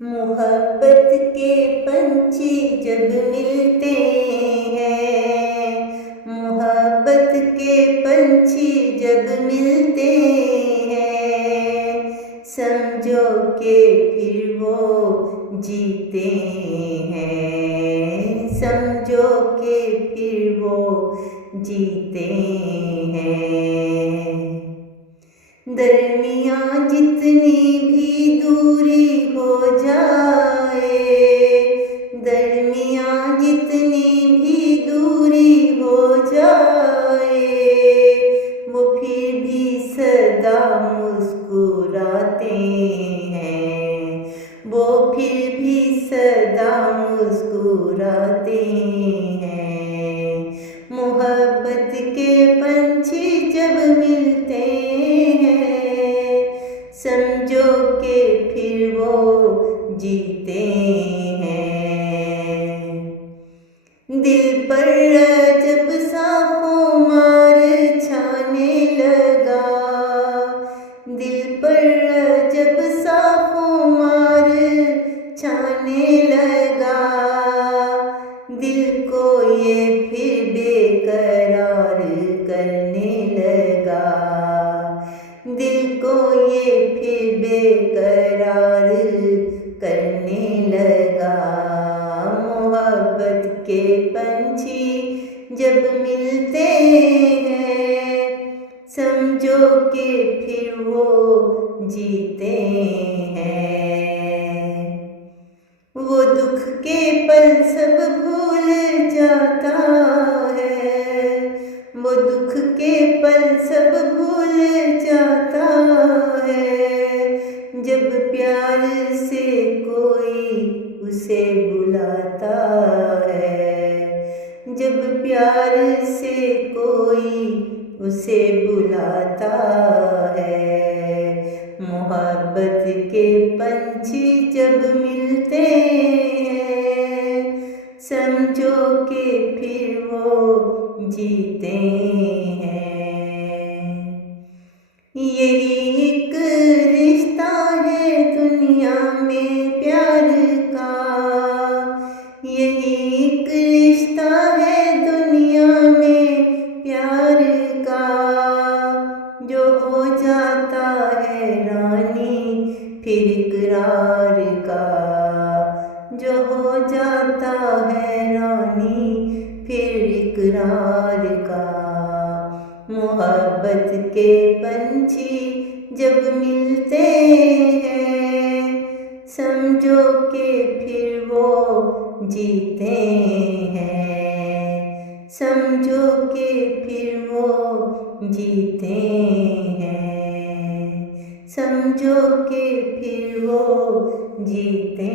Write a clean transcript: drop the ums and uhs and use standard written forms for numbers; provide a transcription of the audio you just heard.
मोहब्बत के पंछी जब मिलते हैं, मोहब्बत के पंछी जब मिलते हैं, समझो कि फिर वो जीते हैं, समझो कि फिर वो जीते हैं। दरमियाँ जितनी भी दूरी हो जाए, दरमियाँ जितनी भी दूरी हो जाए, वो फिर भी सदा मुस्कुराते हैं, वो फिर भी सदा मुस्कुराते हैं। मोहब्बत के पंछी जब मिलते हैं, समझो कि फिर वो जीते हैं। दिल पर जब साफों मार छाने लगा, दिल पर जब साफों मार छाने लगा, दिल को ये फिर बेकरार करने लगा, दिल को ये फिर बेकरार करने लगा। मोहब्बत के पंछी जब मिलते हैं, समझो कि फिर वो जीते हैं। वो दुख के पल सब भूल जाता है, वो दुख के पल सब भूल जाता है, जब प्यार से कोई उसे बुलाता है, जब प्यार से कोई उसे बुलाता है। मोहब्बत के पंछी जब मिलते हैं, समझो कि फिर वो जीते हैं। यही एक रिश्ता है दुनिया में प्यार का, यही एक रिश्ता है दुनिया में प्यार का, जो हो जाता है रानी फिर इकरार का, जो हो जाता है रानी फिर इकरार का। मोहब्बत के पंछी जब मिलते हैं, समझो कि फिर वो जीते हैं, समझो कि फिर वो जीते हैं, समझो कि फिर वो जीते